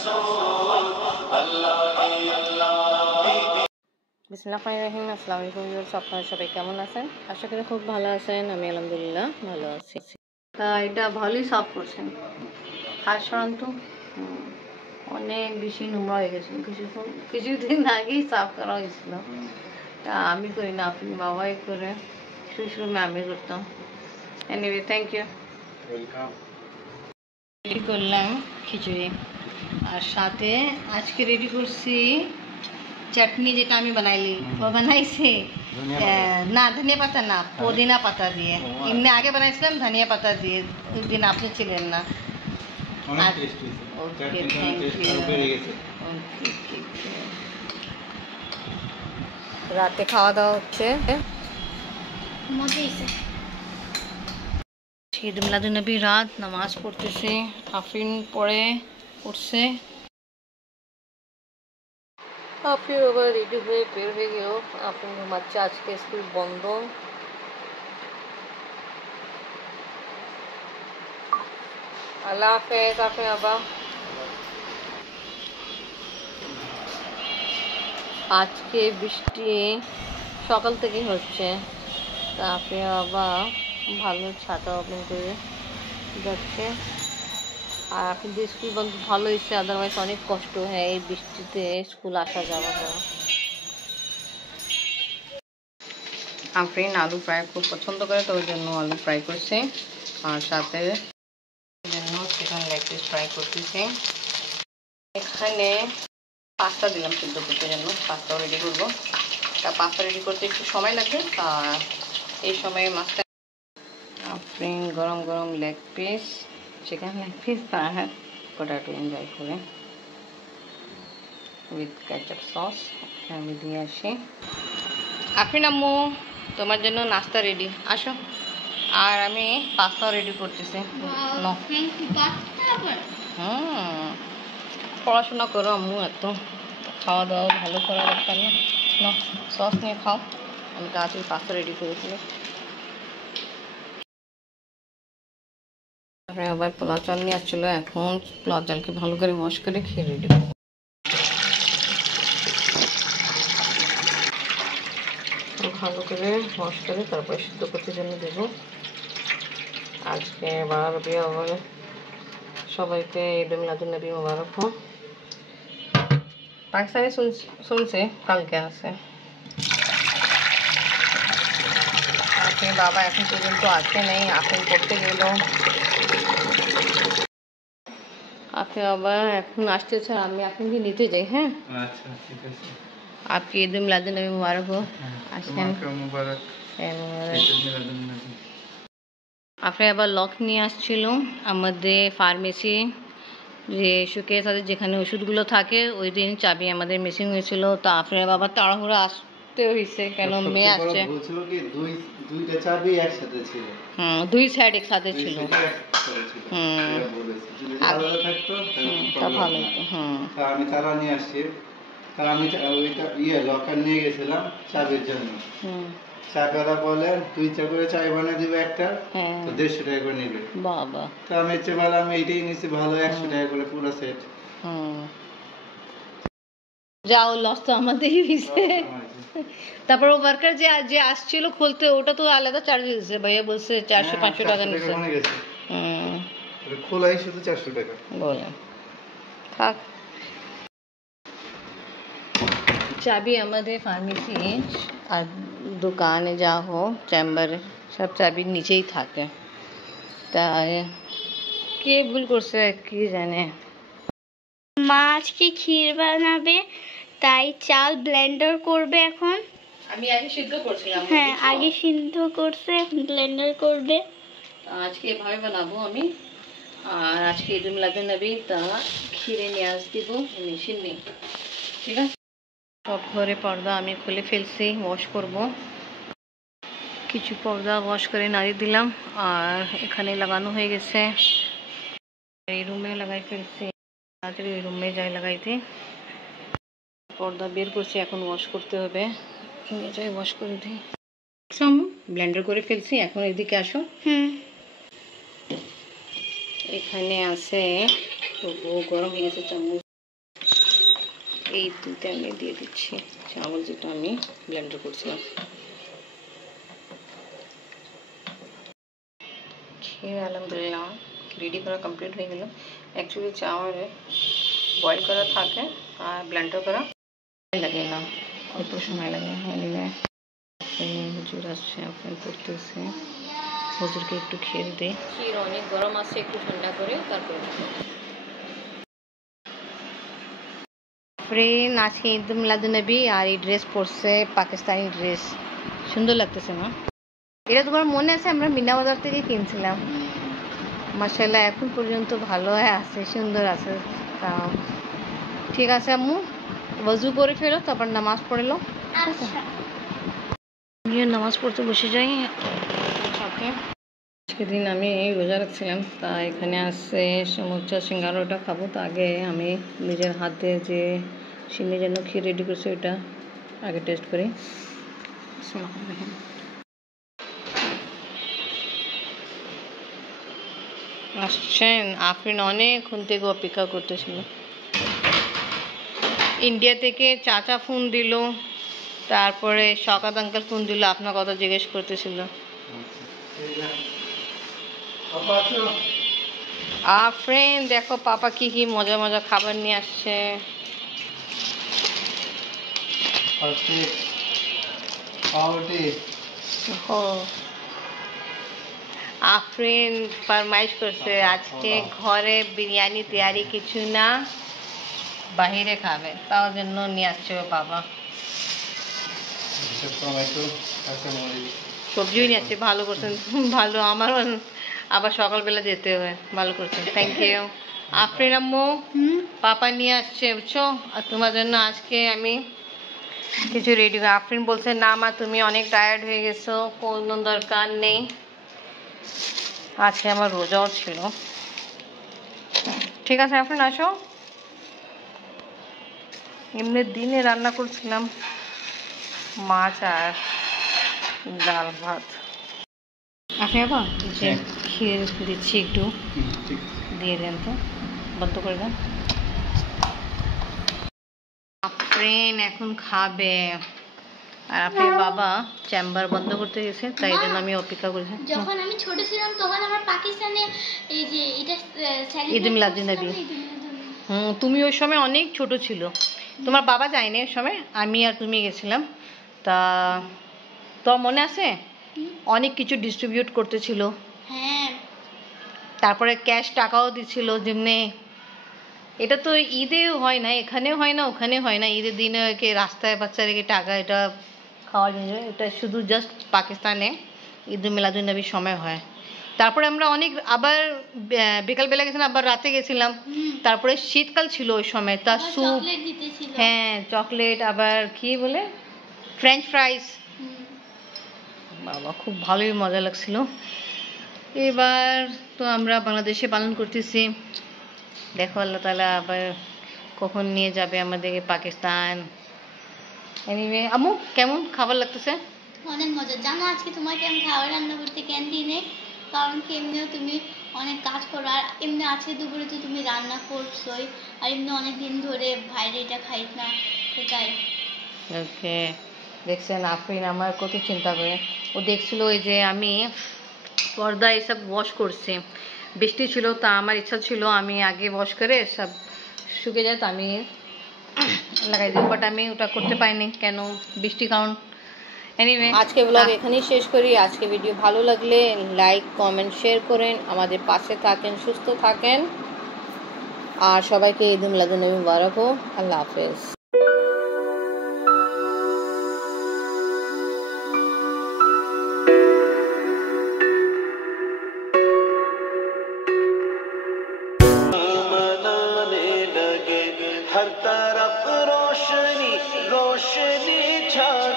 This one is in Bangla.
বিসমিল্লাহির রহমানির রহিম। আসসালামু আলাইকুম ভিউয়ার্স, আপনারা সবাই কেমন আছেন? আশা করি খুব ভালো আছেন। আমি আলহামদুলিল্লাহ ভালো আছি। তা এটা ভালোই সাফ করছেন। হাত সরান তো। অনেক বেশি নোংরা হয়ে গেছে। কিছুদিন আগেই সাফ করা হয়েছিল। তা আমি করি না, আপনি বাবাই করে, শুধু আমি করতাম। Anyway, thank you. Welcome. Ready করলাম খিচুড়ি, আর সাথে আজকে রেডি করছি চাটনি, যেটা আমি বানাইলি ও বানাইছে না ধনিয়া পাতা না, পুদিনা পাতা দিয়ে। এমনি আগে বানাইছিলাম ধনিয়া পাতা দিয়ে, ওই দিন আপনি ছিলেন না। রাতে খাওয়া দাওয়া হচ্ছে, ঈদ মিলাদুন্নবী রাত নামাজ পড়তেছি। আফরিন পড়ে উঠছে, আফরিন আবার রেডি হয়ে বের হয়ে গেল। আফরিন ঘুমাচ্ছে, আজকে স্কুল বন্ধ। আল্লাহ হাফেজ আফরিন বাবা। আজকে বৃষ্টি সকাল থেকেই হচ্ছে, তা আফরিন বাবা ভালো ছাতা ওপেন করে যাচ্ছে। আর এখন তো স্কুল বন্ধ, ভালো হয়েছে, আদারওয়াইজ অনেক কষ্ট হয় এই বৃষ্টিতে স্কুল আসা যাওয়া করা। আফরিন আলু ফ্রাই খুব পছন্দ করে, তো ওই জন্য আলু ফ্রাই করছে, আর সাথে জন্য চিকেন লেগ পিস ফ্রাই করতেছি। এখানে পাস্তা দিলাম সিদ্ধ করতে জন্য, পাস্তাও রেডি করবো। তা পাস্তা রেডি করতে একটু সময় লাগবে, তা এই সময়ে মাছটা। আফরিন গরম গরম leg piece, chicken leg piece, তার পটেটো এনজয় করে উইথ কেচাপ সস আমি দিয়ে আসি। আফরিন আম্মু, তোমার জন্য নাস্তা রেডি, আসো। আর আমি পাস্তাও রেডি করতেছি। পড়াশোনা করো আম্মু, এত খাওয়া দাওয়া ভালো করা দরকার না। সস নিয়ে খাও, আমি তাড়াতাড়ি পাস্তা রেডি করেছি। আবার পোলাও চাল নিয়ে আসছিলো, এখন পোলাও চালকে ভালো করে ওয়াশ করে খেয়ে রেডি করবো। ভালো করে ওয়াশ করে তারপরে সিদ্ধ করতে জন্য দেবো। আজকে রবি আউয়াল, সবাইকে ঈদ মিলাদুন্নবী মুবারক হোক। পাকিস্তানে শুনছে কালকে আছে। আপনি বাবা এখন পর্যন্ত আসে নেই, আপনি করতে গেল। আপনি বাবা এখন আসতেছে, আমি আপনাকে নিতে যাই। হ্যাঁ আচ্ছা ঠিক আছে। আপনি ঈদ মিলাদুন্নবী মুবারক হোক। আসেন। আপনি আবার লক নিয়ে আসছিল আমাদের ফার্মেসি, যে সুকের সাথে যেখানে ওষুধগুলো থাকে, ওই দিন চাবি আমাদের মিসিং হয়েছিল। তো আপনার বাবা তাড়াহুড়ো আসতে হয়েছে, কেন মেয়ে আসছে। দুইটা চাবি একসাথে ছিল, দুই সাইড একসাথে ছিল। তা ভালো হতো। আমি তারা নিয়ে আসছি, আমি ওইটা লকার নিয়ে গেছিলাম চাবির জন্য। চাকারা বলে 2টা করে চাবি বানিয়ে দিবে, একটা তো 150 টাকা করে নিবে। বাবা, তো আমি ইচ্ছে বলে আমি এইটাই নিছি, ভালো 100 টাকা করে পুরো সেট। যাও, লস তো আমাদেরই হয়েছে। তারপর ও ওয়ার্কার যে আসছিল খুলতে, ওটা তো আলাদা চার্জ দিয়েছে, ভাইয়া বলছে 400-500 টাকা নিচ্ছে। খোলাই শুধু 400 টাকা বলে। থাক, চাবি আমাদের ফার্মেসি আর দোকানে যা হোক চেম্বারে সব চাবির নিচেই থাকে। তাই কে ভুল করছে কি জানে। মা আজকে ক্ষীর বানাবে, তাই চাল ব্লেন্ডার করবে। এখন আমি আগে সিদ্ধ করছিলাম। হ্যাঁ, আগে সিদ্ধ করছে, ব্লেন্ডার করবে। আজকে এভাবে বানাবো আমি। আর আজকে ঈদ মিলাদুন্নবী, তা ক্ষীরে নিয়াজ দিব, মেশিন নেই। ঠিক আছে, সব ঘরে পর্দা আমি খুলে ফেলছি, ওয়াশ করব। কিছু পর্দা ওয়াশ করে নাড়িয়ে দিলাম, আর এখানে লাগানো হয়ে গেছে। এই রুমে লাগাই ফেলছি, তাড়াতাড়ি ওই রুমে যাই লাগাইতে। পর্দা বের করছি, এখন ওয়াশ করতে হবে, নিয়ে যাই ওয়াশ করে দিই। ব্লেন্ডার করে ফেলছি, এখন এদিকে আসো। এখানে আছে, তো গরম হয়ে গেছে চামচ। এই দুটো আমি দিয়ে দিচ্ছি চাवल যেটা আমি ব্লেন্ডার করছিলাম। ক্ষীর আলহামদুলিল্লাহ রেডি করা কমপ্লিট হয়ে গেল। অ্যাকচুয়ালি চাওয়ালে বয়েল করা থাকে আর ব্লেন্ডার করা লাগে না, অল্প সময় লাগে। হুজুর আসছে, আপনার করতেছে, হুজুরকে একটু ক্ষীর দিই। ক্ষীর অনেক গরম আছে, একটু ঠান্ডা করে তারপরে ফ্রেন্ড। আজকে ঈদ মিলাদুন্নবী আর এই ড্রেস পরছে, পাকিস্তানি ড্রেস, সুন্দর লাগতেছে না? এটা তোমার মনে আছে আমরা মিনা বাজার থেকে কিনছিলাম। মাশাআল্লাহ এখন পর্যন্ত ভালো আছে, সুন্দর আছে। ঠিক আছে আম্মু, ওযু করে ফেলো, তারপর নামাজ পড়ে লো। নামাজ পড়তে বসে যাই। আজকে দিন আমি রোজা রাখছিলাম, তা এখানে আসছে সমুচা সিঙ্গারাটা খাবো। তা আগে আমি নিজের হাতে যে সিন্নির জন্য ক্ষীর রেডি করছি ওটা আগে টেস্ট করি। আসছেন আফরিন, অনেকক্ষণ থেকে অপেক্ষা করতেছিল। ইন্ডিয়া থেকে চাচা ফোন দিল, তারপরে শকাত আঙ্কেল ফোন দিল, আপনার কথা জিজ্ঞেস করতেছিল। ফ্রেন্ড দেখো পাপা কি কি মজা মজা খাবার নিয়ে আসছে। আফরিন ফরমাইশ করছে আজকে ঘরে বিরিয়ানি তৈরি কিছু না, বাহিরে খাবে, তার জন্য নিয়ে আসছে ও বাবা। সবজিও নিয়ে আসছে, ভালো করছেন, ভালো। আমারও আবার সকালবেলা যেতে হয়, ভালো করছেন, থ্যাংক ইউ। আফরিন আম্মু পাপা নিয়ে আসছে বুঝছো, আর তোমার জন্য আজকে আমি কিছু রেডি। আফরিন বলছে না মা তুমি অনেক টায়ার্ড হয়ে গেছো, কোনো দরকার নেই, আজকে আমার রোজাও ছিল। ঠিক আছে আফরিন আসো। এমনি দিনে রান্না করছিলাম মাছ আর ডাল ভাত। আপনি আবার যে ক্ষীর দিচ্ছি একটু দিয়ে দেন তো, বন্ধ করে দেন। আফরিন এখন খাবে আর আপনার বাবা চেম্বার বন্ধ করতে গেছে, তাই জন্য আমি অপেক্ষা করছি। যখন আমি ছোট ছিলাম তখন আমার পাকিস্তানে এই যে এটা ঈদ মিলাদুন্নবী। তুমি ওই সময় অনেক ছোট ছিল, তোমার বাবা যায়নি ওই সময়, আমি আর তুমি গেছিলাম। তা তো মনে আছে অনেক কিছু ডিস্ট্রিবিউট করতেছিল। হ্যাঁ, তারপরে ক্যাশ টাকাও দিছিল যেমনি। এটা তো ঈদেও হয় না, এখানেও হয় না, ওখানে হয় না। ঈদের দিনে রাস্তায় বাচ্চাদেরকে টাকা এটা খাওয়ার জন্য, এটা শুধু জাস্ট পাকিস্তানে ঈদ মিলাদুন্নবীর সময় হয়। তারপরে আমরা অনেক আবার বিকালবেলা গেছিলাম, আবার রাতে গেছিলাম। তারপরে শীতকাল ছিল ওই সময়, তার স্যুপ, হ্যাঁ চকলেট, আবার কি বলে ফ্রেঞ্চ ফ্রাইস। বাবা খুব ভালোই মজা লাগছিল। এবার তো আমরা বাংলাদেশে পালন করতেছি, দেখো আল্লাহ তাআলা আবার কখন নিয়ে যাবে আমাদেরকে পাকিস্তান। এনিওয়ে আম্মু কেমন খাবার লাগতেছে? অনেক মজা। জানো আজকে তোমাকে আমি খাবার রান্না করতে কেন দিই নাই, কারণ কি এমনিও তুমি অনেক কাজ করো, আর এমনি আজকে দুপুরে তো তুমি রান্না করছোই, আর এমনি অনেক দিন ধরে বাইরে এটা খাই না, সেটাই। ওকে, দেখছেন আফরিন আমার কত চিন্তা করে। ও দেখছিল ওই যে আমি পর্দা এসব ওয়াশ করছি, বৃষ্টি ছিল, তা আমার ইচ্ছা ছিল আমি আগে ওয়াশ করে সব শুকে যায় তো আমি লাগাই দিই, বাট আমি ওটা করতে পারিনি, কেন বৃষ্টি কারণ। এনিওয়ে আজকে ব্লগ এখানেই শেষ করি। আজকে ভিডিও ভালো লাগলে লাইক কমেন্ট শেয়ার করেন, আমাদের পাশে থাকেন, সুস্থ থাকেন, আর সবাইকে ঈদ মিলাদুন্নবী মুবারক হোক। আল্লাহ হাফেজ।